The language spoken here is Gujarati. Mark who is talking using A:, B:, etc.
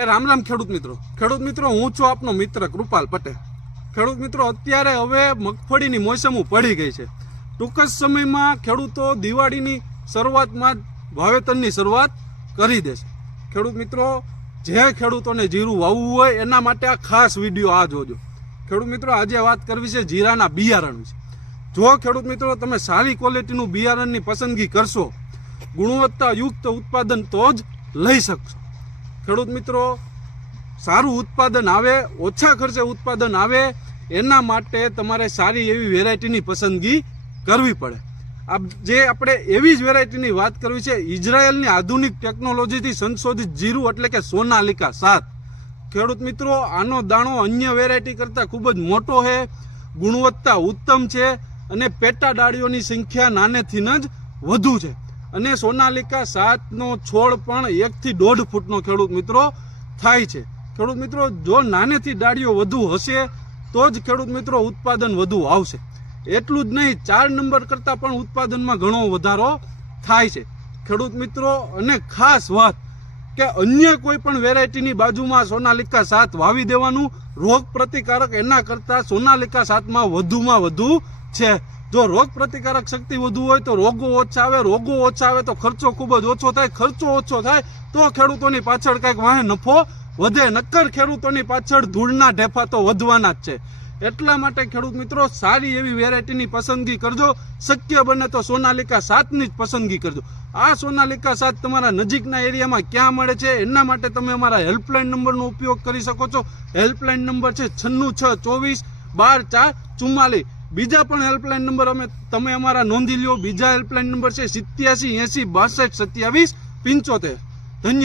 A: એ રામ રામ ખેડૂત મિત્રો. ખેડૂત મિત્રો, હું છું આપનો મિત્ર કૃપાલ પટેલ. ખેડૂત મિત્રો, અત્યારે હવે મગફળીની મોસમો પડી ગઈ છે. ટૂંક જ સમયમાં ખેડૂતો દિવાળીની શરૂઆતમાં વાવેતરની શરૂઆત કરી દેશે ખેડૂત મિત્રો, જે ખેડૂતોને જીરું વાવવું હોય, એના માટે આ ખાસ વીડિયો આ જોજો. ખેડૂત મિત્રો, આજે વાત કરવી છે જીરાના બિયારણ વિશે જો ખેડૂત મિત્રો, તમે સારી ક્વોલિટીનું બિયારણની પસંદગી કરશો, ગુણવત્તાયુક્ત ઉત્પાદન તો જ લઈ શકશો. ખેડૂત મિત્રો, સારું ઉત્પાદન આવે, ઓછા ખર્ચે ઉત્પાદન આવે, એના માટે તમારે સારી એવી વેરાયટીની પસંદગી કરવી પડે. આ જે આપણે એવી જ વેરાયટીની વાત કરવી છે, ઇઝરાયલની આધુનિક ટેકનોલોજીથી સંશોધિત જીરું એટલે કે સોનાલિકા સાત ખેડૂત મિત્રો, આનો દાણો અન્ય વેરાયટી કરતાં ખૂબ જ મોટો છે, ગુણવત્તા ઉત્તમ છે અને પેટા ડાળીઓની સંખ્યા નાનેથી જ વધુ છે. અને સોનાલિકા સાતનો છોડ પણ એકથી દોઢ ફૂટનો ખેડૂત મિત્રો થાય છે. ખેડૂત મિત્રો, જો નાનેથી ડાળીઓ વધુ હશે, તો જ ખેડૂત મિત્રો ઉત્પાદન વધુ આવશે. એટલું જ નહીં, ચાર નંબર કરતાં પણ ઉત્પાદનમાં ઘણો વધારો થાય છે. ખેડૂત મિત્રો, અને ખાસ વાત કે અન્ય કોઈ પણ વેરાયટીની બાજુમાં સોનાલિકા સાત વાવી દેવાનું રોગ પ્રતિકારક એના કરતાં સોનાલિકા સાતમાં વધુમાં વધુ છે. જો રોગ પ્રતિકારક શક્તિ વધુ હોય તો રોગો ઓછા આવે, રોગો ઓછા આવે તો ખર્ચો ખૂબ જ ઓછો થાય. ખર્ચો ઓછો થાય તો ખેડૂતોની પાછળ કંઈક વાહે નફો વધે. નક્કર ખેડૂતોની પાછળ ધૂળના ઢેફા તો વધવાના જ છે. એટલા માટે ખેડૂત મિત્રો, સારી એવી વેરાયટીની પસંદગી કરજો. શક્ય બને તો સોનાલિકા સાતની જ પસંદગી કરજો. આ સોનાલિકા સાત તમારા નજીકના એરિયામાં ક્યાં મળે છે? એના માટે તમે અમારા હેલ્પલાઇન નંબરનો ઉપયોગ કરી શકો છો. હેલ્પલાઇન નંબર છે છન્નું છ ચોવીસ બાર ચાર ચુમ્માલીસ. બીજા પણ હેલ્પલાઇન નંબર અમે તમે અમારા નોંધી લ્યો. બીજા હેલ્પલાઇન નંબર છે સિત્યાસી એસી બાસઠ સત્યાવીસ પંચોતેર. ધન્યવાદ.